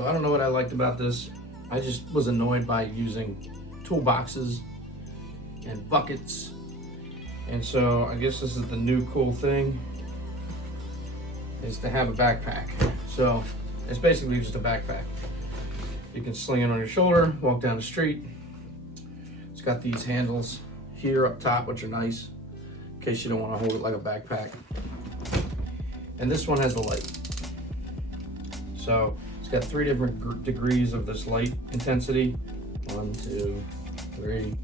So I don't know what I liked about this. I just was annoyed by using toolboxes and buckets. And so I guess this is the new cool thing, is to have a backpack. So it's basically just a backpack. You can sling it on your shoulder, walk down the street. It's got these handles here up top, which are nice, in case you don't want to hold it like a backpack. And this one has the light. So it's got 3 different degrees of this light intensity. 1, 2, 3.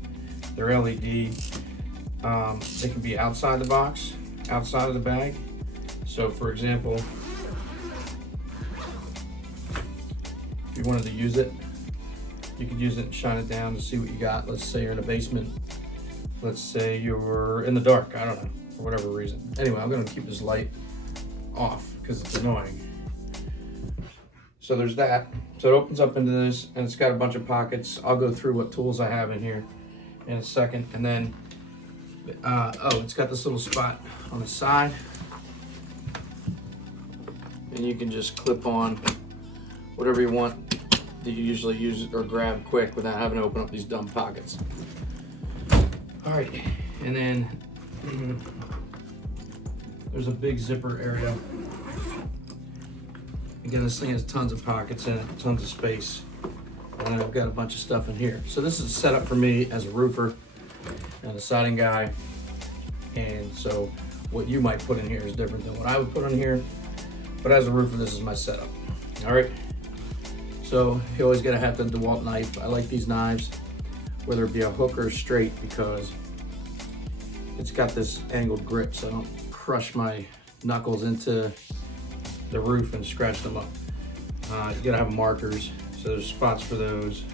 They're LED. They can be outside the box, outside of the bag. So for example, if you wanted to use it, you could use it and shine it down to see what you got. Let's say you're in a basement. Let's say you're in the dark, I don't know, for whatever reason. Anyway, I'm gonna keep this light off because it's annoying. So there's that. So it opens up into this, and it's got a bunch of pockets. I'll go through what tools I have in here in a second. And then, oh, it's got this little spot on the side. And you can just clip on whatever you want that you usually use or grab quick without having to open up these dumb pockets. All right, and then there's a big zipper area. Again, this thing has tons of pockets in it, tons of space. And then I've got a bunch of stuff in here. So this is set up for me as a roofer and a siding guy. And so what you might put in here is different than what I would put in here. But as a roofer, this is my setup. All right. So you always gotta have the Dewalt knife. I like these knives, whether it be a hook or straight, because it's got this angled grip so I don't crush my knuckles into the roof and scratch them up. You gotta have markers, so there's spots for those.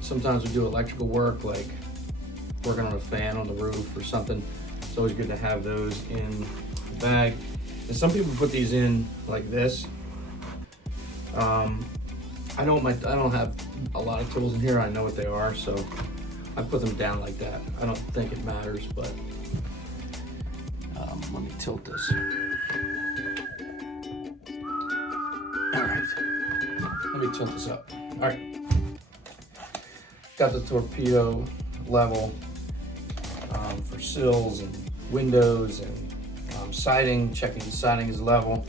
Sometimes we do electrical work, like working on a fan on the roof or something. It's always good to have those in the bag. And some people put these in like this. I don't have a lot of tools in here. I know what they are, so I put them down like that. I don't think it matters, but let me tilt this. All right, let me tilt this up. All right, got the torpedo level for sills and windows and siding, checking the siding is level.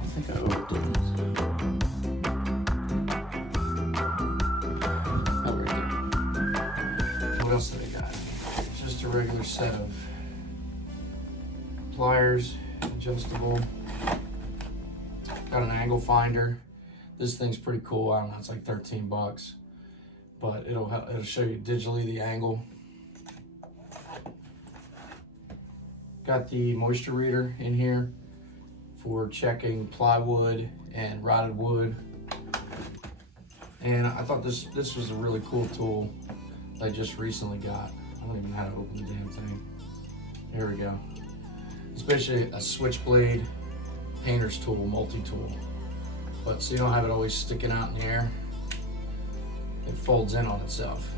I think I overdid this. Oh, right there. What else do they got? Just a regular set of pliers, adjustable. Got an angle finder. This thing's pretty cool. I don't know, it's like 13 bucks, but it'll show you digitally the angle. Got the moisture reader in here for checking plywood and rotted wood. And I thought this was a really cool tool I just recently got. I don't even know how to open the damn thing. Here we go. It's basically a switchblade painter's tool, multi-tool. But so you don't have it always sticking out in the air. It folds in on itself.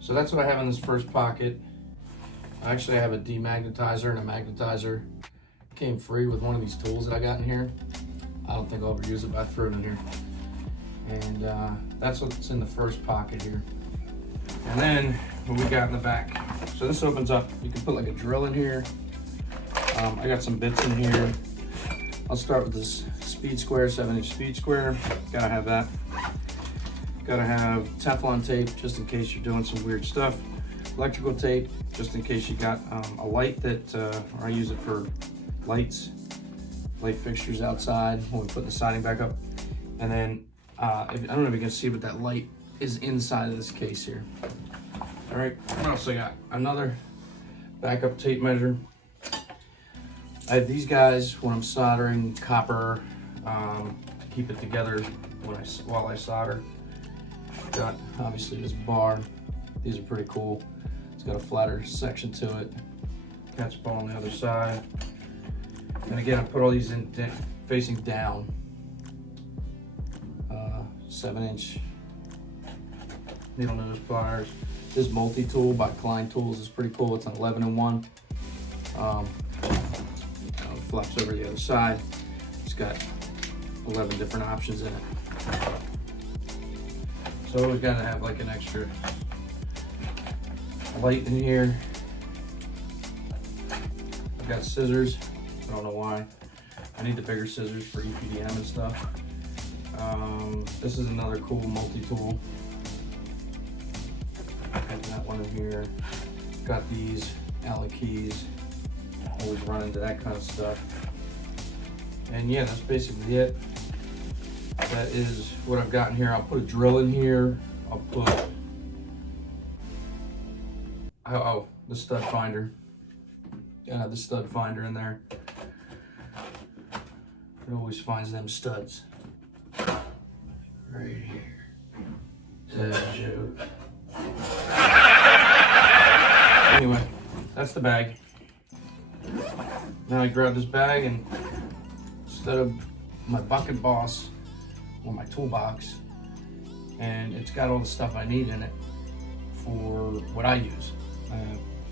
So that's what I have in this first pocket. Actually, I have a demagnetizer and a magnetizer. It came free with one of these tools that I got in here. I don't think I'll ever use it, but I threw it in here. And that's what's in the first pocket here. And then what we got in the back. So this opens up. You can put like a drill in here. I got some bits in here. I'll start with this speed square, 7-inch speed square. Gotta have that. Gotta have Teflon tape just in case you're doing some weird stuff. Electrical tape, just in case you got a light that, or I use it for light fixtures outside when we put the siding back up. And then, I don't know if you can see, but that light is inside of this case here. All right, what else I got? Another backup tape measure. I have these guys when I'm soldering copper to keep it together while I solder. Got obviously this bar. These are pretty cool. It's got a flatter section to it. Catch ball on the other side. And again, I put all these in facing down. 7-inch needle nose pliers. This multi-tool by Klein Tools is pretty cool. It's an 11-in-1. flops over the other side. It's got 11 different options in it. So always gotta have like an extra light in here. I've got scissors. I don't know why. I need the bigger scissors for EPDM and stuff. This is another cool multi-tool. Got that one in here. Got these Allen keys. Always run into that kind of stuff. And yeah, that's basically it. That is what I've got in here. I'll put a drill in here. I'll put the stud finder. The stud finder in there. It always finds them studs. Right here. Anyway, that's the bag. Now I grab this bag and instead of my bucket boss or my toolbox, and it's got all the stuff I need in it for what I use.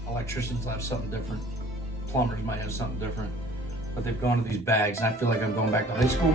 Electricians have something different. Plumbers might have something different. But they've gone to these bags, and I feel like I'm going back to high school.